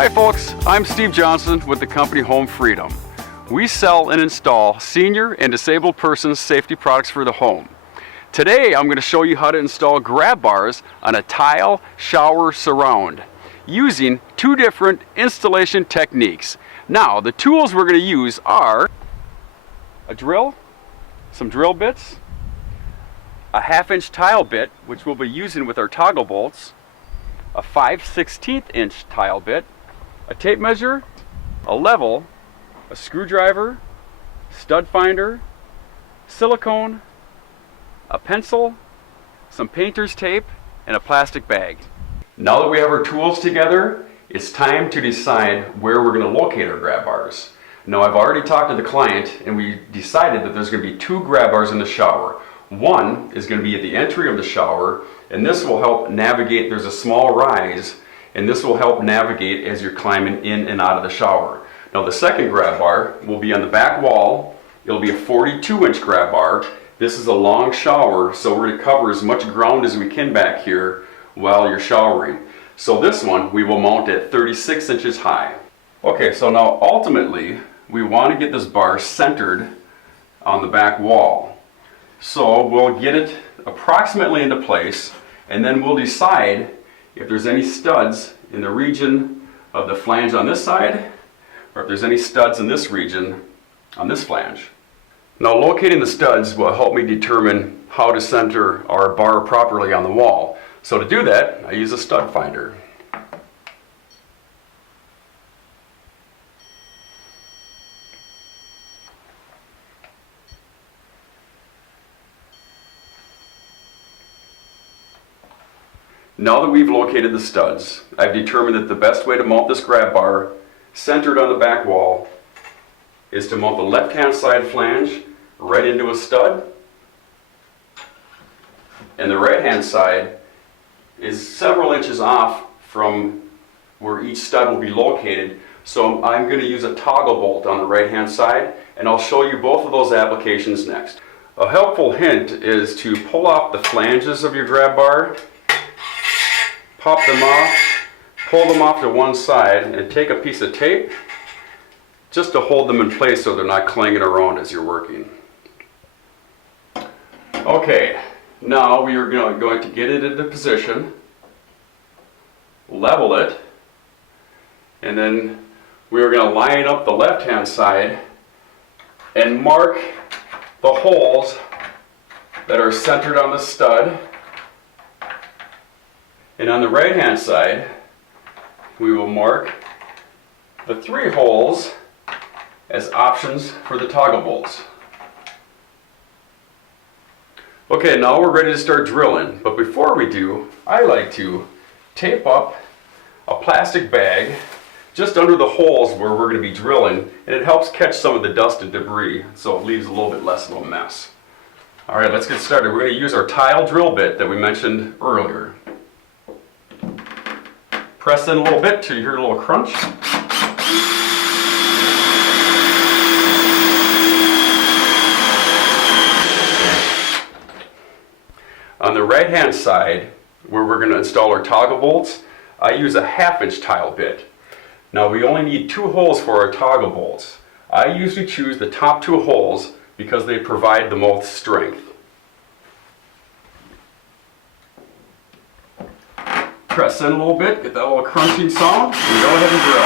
Hi folks, I'm Steve Johnson with the company Home Freedom. We sell and install senior and disabled persons safety products for the home. Today I'm going to show you how to install grab bars on a tile shower surround using two different installation techniques. Now the tools we're going to use are a drill, some drill bits, a 1/2-inch tile bit which we'll be using with our toggle bolts, a 5/16 inch tile bit, a tape measure, a level, a screwdriver, stud finder, silicone, a pencil, some painter's tape, and a plastic bag. Now that we have our tools together, it's time to decide where we're going to locate our grab bars. Now I've already talked to the client and we decided that there's going to be two grab bars in the shower. One is going to be at the entry of the shower, and this will help navigate. There's a small rise, and this will help navigate as you're climbing in and out of the shower. Now the second grab bar will be on the back wall. It'll be a 42-inch grab bar. This is a long shower, so we're going to cover as much ground as we can back here while you're showering. So this one we will mount at 36 inches high. Okay, so now ultimately we want to get this bar centered on the back wall. So we'll get it approximately into place, and then we'll decide if there's any studs in the region of the flange on this side, or if there's any studs in this region on this flange. Now locating the studs will help me determine how to center our bar properly on the wall. So to do that, I use a stud finder. Now that we've located the studs, I've determined that the best way to mount this grab bar centered on the back wall is to mount the left-hand side flange right into a stud, and the right-hand side is several inches off from where each stud will be located. So I'm going to use a toggle bolt on the right-hand side, and I'll show you both of those applications next. A helpful hint is to pull off the flanges of your grab bar, pop them off, pull them off to one side, and take a piece of tape just to hold them in place so they're not clanging around as you're working. Okay, now we are going to get it into position, level it, and then we are going to line up the left-hand side and mark the holes that are centered on the stud. And on the right-hand side, we will mark the 3 holes as options for the toggle bolts. Okay, now we're ready to start drilling, but before we do, I like to tape up a plastic bag just under the holes where we're going to be drilling, and it helps catch some of the dust and debris, so it leaves a little bit less of a mess. Alright, let's get started. We're going to use our tile drill bit that we mentioned earlier. Press in a little bit till you hear a little crunch. On the right-hand side, where we're going to install our toggle bolts, I use a 1/2-inch tile bit. Now we only need 2 holes for our toggle bolts. I usually choose the top 2 holes because they provide the most strength. Press in a little bit, get that little crunching sound, and go ahead and drill.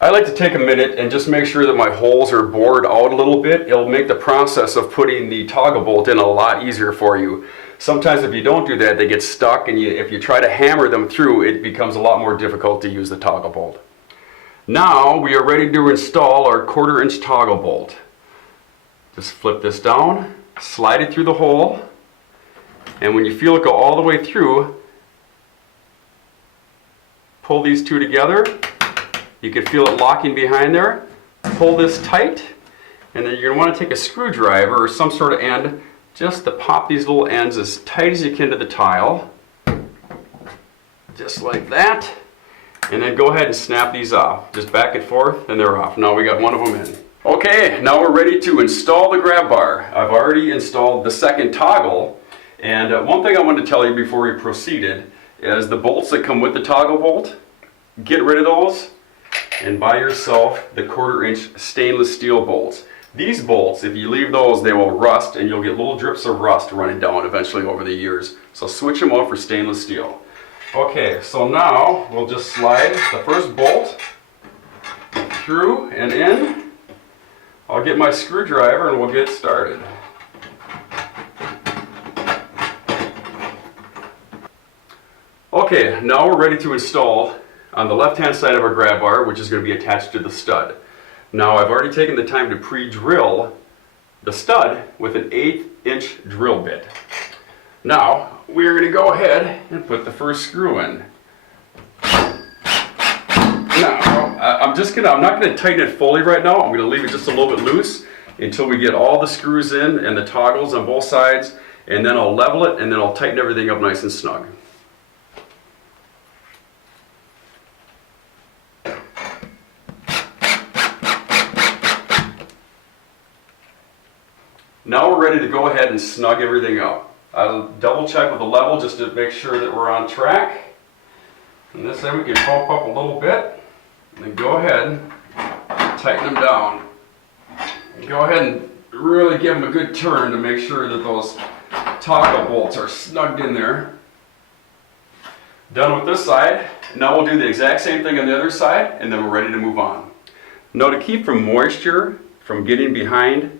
I like to take a minute and just make sure that my holes are bored out a little bit. It'll make the process of putting the toggle bolt in a lot easier for you. Sometimes if you don't do that, they get stuck, and if you try to hammer them through, it becomes a lot more difficult to use the toggle bolt. Now we are ready to install our 1/4-inch toggle bolt. Just flip this down, slide it through the hole, and when you feel it go all the way through, pull these 2 together. You can feel it locking behind there. Pull this tight, and then you're going to want to take a screwdriver or some sort of end just to pop these little ends as tight as you can to the tile. Just like that. And then go ahead and snap these off. Just back and forth and they're off. Now we got one of them in. Okay, now we're ready to install the grab bar. I've already installed the second toggle. And one thing I wanted to tell you before we proceeded is the bolts that come with the toggle bolt, get rid of those and buy yourself the 1/4 inch stainless steel bolts. These bolts, if you leave those, they will rust and you'll get little drips of rust running down eventually over the years. So switch them out for stainless steel. Okay, so now we'll just slide the first bolt through and in. I'll get my screwdriver and we'll get started. Okay, now we're ready to install on the left-hand side of our grab bar, which is going to be attached to the stud. Now I've already taken the time to pre-drill the stud with an 1/8 inch drill bit. Now we're going to go ahead and put the first screw in. Now I'm not going to tighten it fully right now. I'm going to leave it just a little bit loose until we get all the screws in and the toggles on both sides, and then I'll level it and then I'll tighten everything up nice and snug. Now we're ready to go ahead and snug everything up. I'll double check with the level just to make sure that we're on track. And this end we can bump up a little bit. And then go ahead and tighten them down. And go ahead and really give them a good turn to make sure that those toggle bolts are snugged in there. Done with this side. Now we'll do the exact same thing on the other side and then we're ready to move on. Now to keep from moisture from getting behind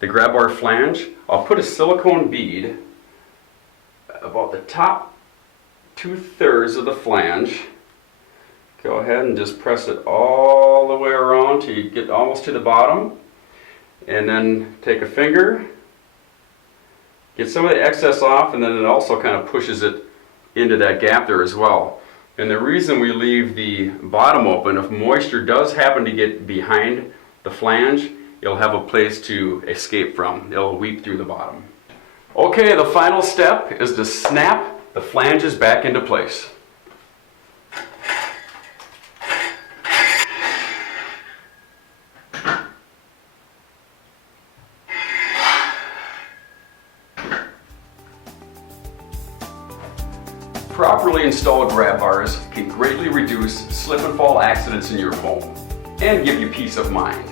the grab bar flange, I'll put a silicone bead about the top 2/3 of the flange. Go ahead and just press it all the way around till you get almost to the bottom. And then take a finger, get some of the excess off, and then it also kind of pushes it into that gap there as well. And the reason we leave the bottom open, if moisture does happen to get behind the flange, you'll have a place to escape from. It'll weep through the bottom. Okay, the final step is to snap the flanges back into place. Properly installed grab bars can greatly reduce slip and fall accidents in your home and give you peace of mind.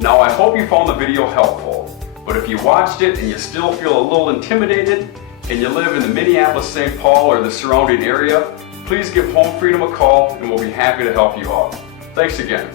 Now I hope you found the video helpful, but if you watched it and you still feel a little intimidated and you live in the Minneapolis-St. Paul or the surrounding area, please give Home Freedom a call and we'll be happy to help you out. Thanks again.